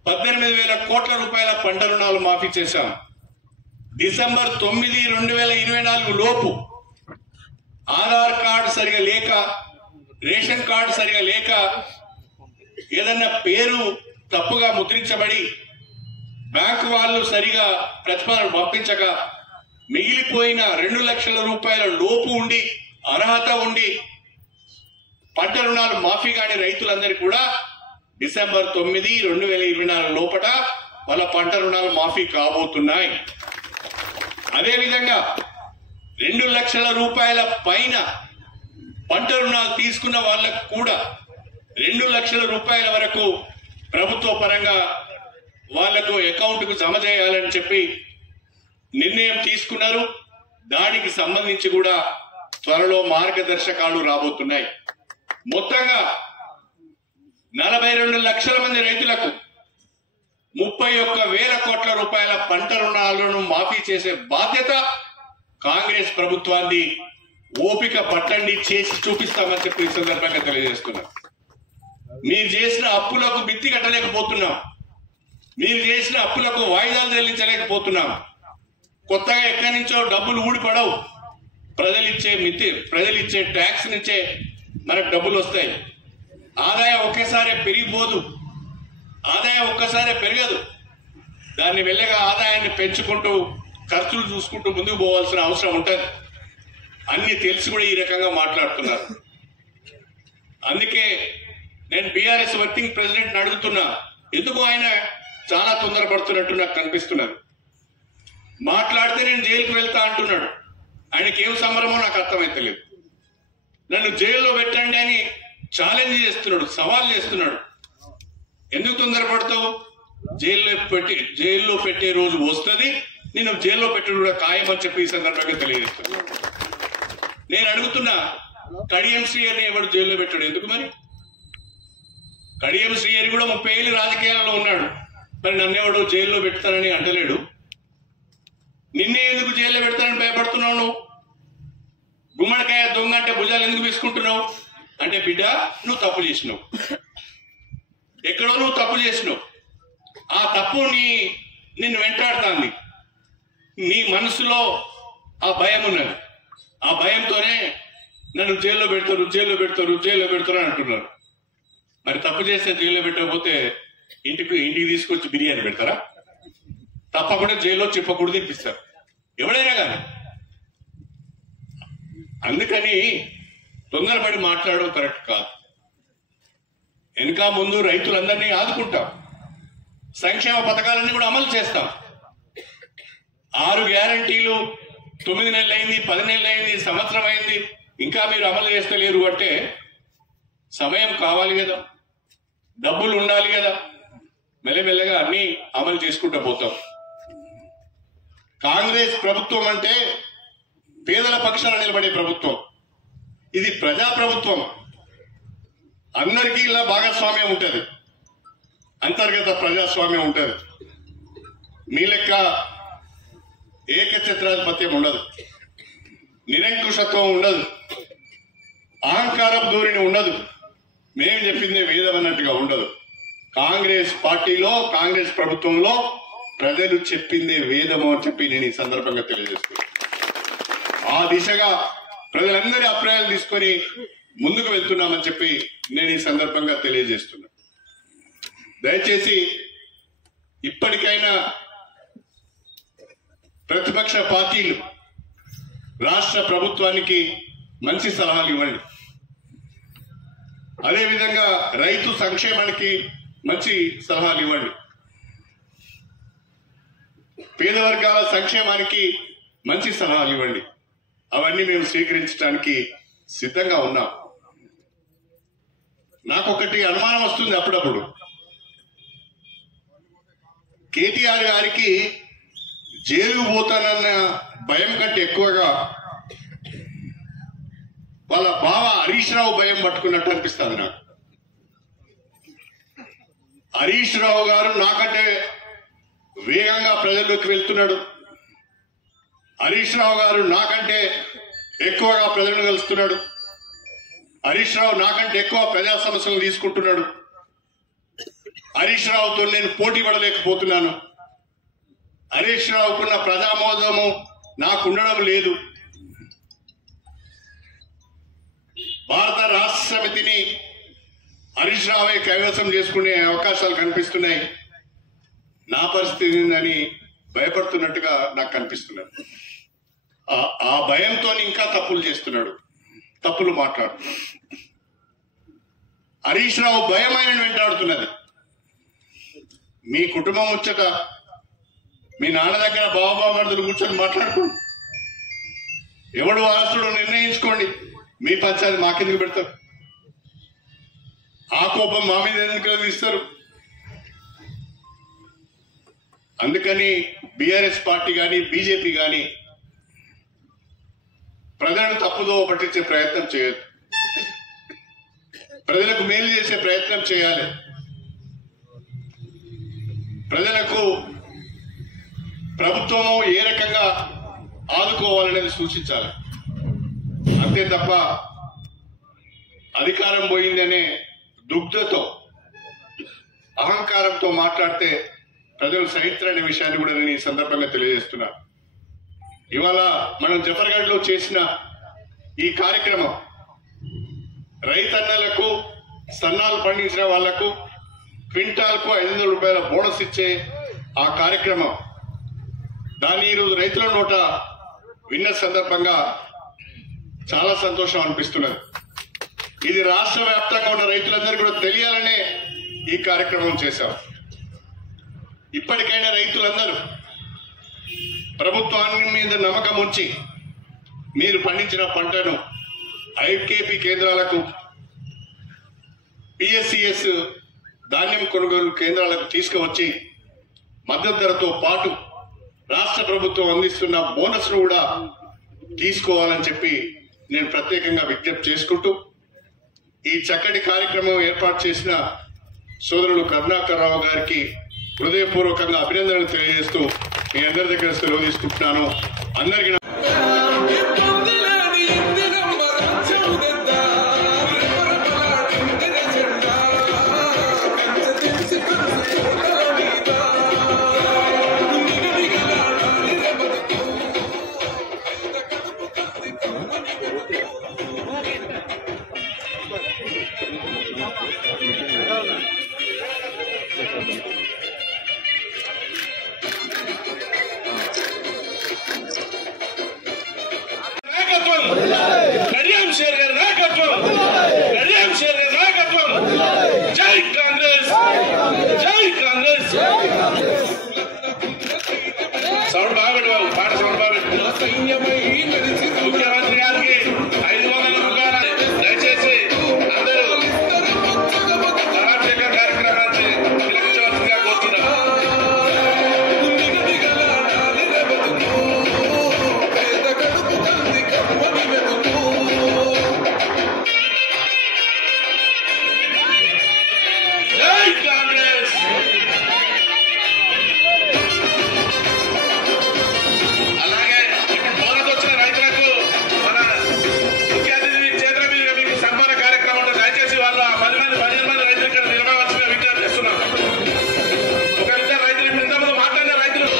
18,000 కోట్ల రూపాయల పంట రుణాలు మాఫీ చేశాం. డిసెంబర్ 9, 2024 లోపు ఆధార్ కార్డు సరిగా లేక, రేషన్ కార్డు సరిగా లేక, ఏదన్నా పేరు తప్పుగా ముద్రించబడి బ్యాంకు వాళ్ళు సరిగా ప్రతిపాదన పంపించక మిగిలిపోయిన 2 లక్షల రూపాయల లోపు ఉండి, అర్హత ఉండి పంట రుణాలు మాఫీ కాని రైతులందరికీ కూడా డిసెంబర్ 9, 2024 లోపల వాళ్ళ పంట రుణాలు మాఫీ కాబోతున్నాయి. అదేవిధంగా 2 లక్షల రూపాయల పైన పంట రుణాలు తీసుకున్న వాళ్ళకు కూడా 2 లక్షల రూపాయల వరకు ప్రభుత్వ పరంగా వాళ్లకు అకౌంట్కు జమ చేయాలని చెప్పి నిర్ణయం తీసుకున్నారు. దానికి సంబంధించి కూడా త్వరలో మార్గదర్శకాలు రాబోతున్నాయి. మొత్తంగా 42 లక్షల మంది రైతులకు 31,000 కోట్ల రూపాయల పంట రుణాలను మాఫీ చేసే బాధ్యత కాంగ్రెస్ ప్రభుత్వాన్ని. ఓపిక పట్టండి, చేసి చూపిస్తామని చెప్పి ఈ సందర్భంగా తెలియజేస్తున్నాం. మీరు చేసిన అప్పులకు మిత్తి కట్టలేకపోతున్నాం, మీరు చేసిన అప్పులకు వాయిదాలు చెల్లించలేకపోతున్నాం. కొత్తగా ఎక్కడి నుంచో డబ్బులు ఊడిపడవు. ప్రజలిచ్చే ట్యాక్స్ నుంచే మనకు డబ్బులు వస్తాయి. ఆదాయం ఒకేసారి పెరిగిపోదు, ఆదాయం ఒక్కసారి పెరగదు. దాన్ని మెల్లగా ఆదాయాన్ని పెంచుకుంటూ ఖర్చులు చూసుకుంటూ ముందుకు పోవాల్సిన అవసరం ఉంటుంది. అన్ని తెలిసి కూడా ఈ రకంగా మాట్లాడుతున్నారు. అందుకే నేను బీఆర్ఎస్ వర్కింగ్ ప్రెసిడెంట్ అడుగుతున్నా, ఎందుకు ఆయన చాలా తొందరపడుతున్నట్టు నాకు కనిపిస్తున్నది. మాట్లాడితే నేను జైలుకు వెళ్తా అంటున్నాడు. ఆయనకి ఏం సంబరమో నాకు అర్థమైతలేదు. నన్ను జైల్లో పెట్టండి అని ఛాలెంజ్ చేస్తున్నాడు, సవాల్ చేస్తున్నాడు. ఎందుకు తొందరపడతావు? జైల్లో పెట్టే రోజు వస్తుంది, నేను జైల్లో పెట్టడం కూడా ఖాయమని చెప్పి ఈ సందర్భంగా తెలియజేస్తున్నా. నేను అడుగుతున్నా, కడియం శ్రీహరిని ఎవడు జైల్లో పెట్టాడు? ఎందుకు మరి? కడియం శ్రీహరి కూడా 30 ఏళ్ళు రాజకీయాలలో ఉన్నాడు. మరి నన్నెవడు జైల్లో పెడతానని అంటలేడు. నిన్నే ఎందుకు జైల్లో పెడతానని భయపడుతున్నావు? నువ్వు గుమ్మడికాయ దొంగ అంటే భుజాలు ఎందుకు వేసుకుంటున్నావు? అంటే బిడ్డ, నువ్వు తప్పు చేసినావు, ఎక్కడో నువ్వు తప్పు చేసినావు. ఆ తప్పు నిన్ను వెంటాడుతుంది. నీ మనసులో ఆ భయం ఉన్నది. ఆ భయంతోనే నన్ను జైల్లో పెడతారు అని అంటున్నారు. మరి తప్పు చేస్తే జైల్లో పెట్టకపోతే ఇంటికి తీసుకొచ్చి బిర్యానీ పెడతారా? తప్పకుండా జైల్లో చెప్పకూడదు తినిపిస్తారు ఎవడైనా కానీ. అందుకని తొందరపడి మాట్లాడడం కరెక్ట్ కాదు. వెనుక ముందు రైతులందరినీ ఆదుకుంటాం, సంక్షేమ పథకాలన్నీ కూడా అమలు చేస్తాం. 6 గ్యారంటీలు 9 నెలలు అయింది, 10 నెలలు అయింది, సంవత్సరం అయింది, ఇంకా మీరు అమలు చేస్తలేరు అంటే సమయం కావాలి కదా, డబ్బులు ఉండాలి కదా. మెల్లమెల్లగా అన్ని అమలు చేసుకుంటూ పోతాం. కాంగ్రెస్ ప్రభుత్వం అంటే పేదల పక్షాన నిలబడే ప్రభుత్వం. ఇది ప్రజా ప్రభుత్వం. అందరికీ ఇలా భాగస్వామ్యం ఉంటుంది, అంతర్గత ప్రజాస్వామ్యం ఉంటుంది. మీ లెక్క ఏకఛత్రాధిపత్యం ఉండదు, నిరంకుశత్వం ఉండదు, అహంకారం ధోరణి ఉండదు, మేము చెప్పిందే వేదం అన్నట్టుగా ఉండదు. కాంగ్రెస్ పార్టీలో, కాంగ్రెస్ ప్రభుత్వంలో ప్రజలు చెప్పిందే వేదము అని చెప్పి నేను ఈ సందర్భంగా తెలియజేస్తున్నాను. ఆ దిశగా ప్రజలందరి అభిప్రాయాలు తీసుకొని ముందుకు వెళ్తున్నామని చెప్పి నేను ఈ సందర్భంగా తెలియజేస్తున్నా. దయచేసి ఇప్పటికైనా ప్రతిపక్ష పార్టీలు రాష్ట్ర ప్రభుత్వానికి మంచి సలహాలు ఇవ్వండి. అదేవిధంగా రైతు సంక్షేమానికి మంచి సలహాలు ఇవ్వండి. పేద వర్గాల సంక్షేమానికి మంచి సలహాలు ఇవ్వండి. అవన్నీ మేము స్వీకరించడానికి సిద్ధంగా ఉన్నాం. నాకొకటి అనుమానం వస్తుంది అప్పుడప్పుడు. కేటీఆర్ గారికి జైలుకు పోతానన్న భయం కంటే ఎక్కువగా వాళ్ళ బావ హరీష్ రావు భయం పట్టుకున్నట్టు అనిపిస్తుంది నాకు. హరీష్ రావు గారు నాకంటే వేగంగా ప్రజల్లోకి వెళ్తున్నాడు. హరీష్ రావు గారు నాకంటే ఎక్కువగా ప్రజలను కలుస్తున్నాడు. హరీష్ రావు నాకంటే ఎక్కువ ప్రజా సమస్యలు తీసుకుంటున్నాడు. హరీష్ రావుతో నేను పోటీ పడలేకపోతున్నాను. హరీష్ రావుకున్న ప్రజామోదము నాకు ఉండడం లేదు. భారత రాష్ట్ర సమితిని హరీష్ రావే కైవసం చేసుకునే అవకాశాలు కనిపిస్తున్నాయి. నా పరిస్థితి ఉందని భయపడుతున్నట్టుగా నాకు కనిపిస్తున్నాడు. ఆ భయంతో ఇంకా తప్పులు చేస్తున్నాడు, తప్పులు మాట్లాడుతున్నాడు. హరీష్ రావు భయం ఆయన వెంటాడుతున్నది. మీ కుటుంబం ముచ్చట మీ నాన్న దగ్గర బాబామర్దులు కూర్చొని మాట్లాడుకోండి, ఎవడు వారసుడు నిర్ణయించుకోండి. మీ పంచాయతీ మాకెందుకు పెడతారు? ఆ కోపం మా మీద ఎందుకు ఇస్తారు? అందుకని బీఆర్ఎస్ పార్టీ కానీ బీజేపీ కానీ ప్రజలను తప్పుదో పట్టించే ప్రయత్నం చేయదు. ప్రజలకు మేలు చేసే ప్రయత్నం చేయాలి. ప్రజలకు ప్రభుత్వము ఏ రకంగా ఆదుకోవాలనేది సూచించాలి. అంతే తప్ప అధికారం పోయిందనే దుగ్ధతో అహంకారంతో మాట్లాడితే ప్రజలు సహించరనే విషయాన్ని కూడా నేను ఈ సందర్భంగా తెలియజేస్తున్నా. ఇవాళ మనం జఫర్గఢ్ లో చేసిన ఈ కార్యక్రమం రైతన్నలకు, సన్నాలు పండించిన వాళ్లకు క్వింటాల్కు 500 రూపాయల బోనస్ ఇచ్చే ఆ కార్యక్రమం, దాన్ని ఈరోజు రైతుల నోట విన్న సందర్భంగా చాలా సంతోషం అనిపిస్తున్నది. ఇది రాష్ట్ర వ్యాప్తంగా ఉన్న రైతులందరికీ కూడా తెలియాలనే ఈ కార్యక్రమం చేశాం. ఇప్పటికైనా రైతులందరూ ప్రభుత్వాన్ని మీద నమ్మకం ఉంచి మీరు పండించిన పంటను ఐకేపీ కేంద్రాలకు, పిఎస్సిఎస్ ధాన్యం కొనుగోలు కేంద్రాలకు తీసుకువచ్చి మద్దతు ధరతో పాటు రాష్ట్ర ప్రభుత్వం అందిస్తున్న బోనస్ ను కూడా తీసుకోవాలని చెప్పి నేను ప్రత్యేకంగా విజ్ఞప్తి చేసుకుంటూ ఈ చక్కటి కార్యక్రమం ఏర్పాటు చేసిన సోదరులు కరుణాకర్ రావు గారికి హృదయపూర్వకంగా అభినందనలు తెలియజేస్తూ మీ అందరి దగ్గర సెలవు తీసుకుంటున్నాను. అందరికీ సౌండ్ బాగా పెట్టు, పాట సౌండ్ బాగా పెట్టు. ముఖ్యమంత్రి గారికి 500 రూపాయలు దయచేసి అందరూ సామాజిక కార్యక్రమాన్ని పిలిపించవలసిందిగా కోరుతున్నాం. జై కాంగ్రెస్. అలాగే ఇప్పుడు బోనస్ వచ్చిన రైతులకు మన ముఖ్య అతిథి చేతుల మీదుగా మీకు సన్మాన కార్యక్రమం ఉంటుంది. దయచేసి వాళ్ళు 15 మంది రైతులు ఇక్కడ నిలబడవలసిందిగా విజ్ఞప్తి చేస్తున్నాం. ఒక ఇద్దరు రైతులు ఇప్పుడు ఇంతకుముందు మాట్లాడిన రైతులు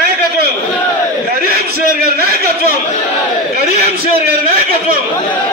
నాయకత్వం, కడియం షేర్ గారి నాయకత్వం, కడియం షేర్ నాయకత్వం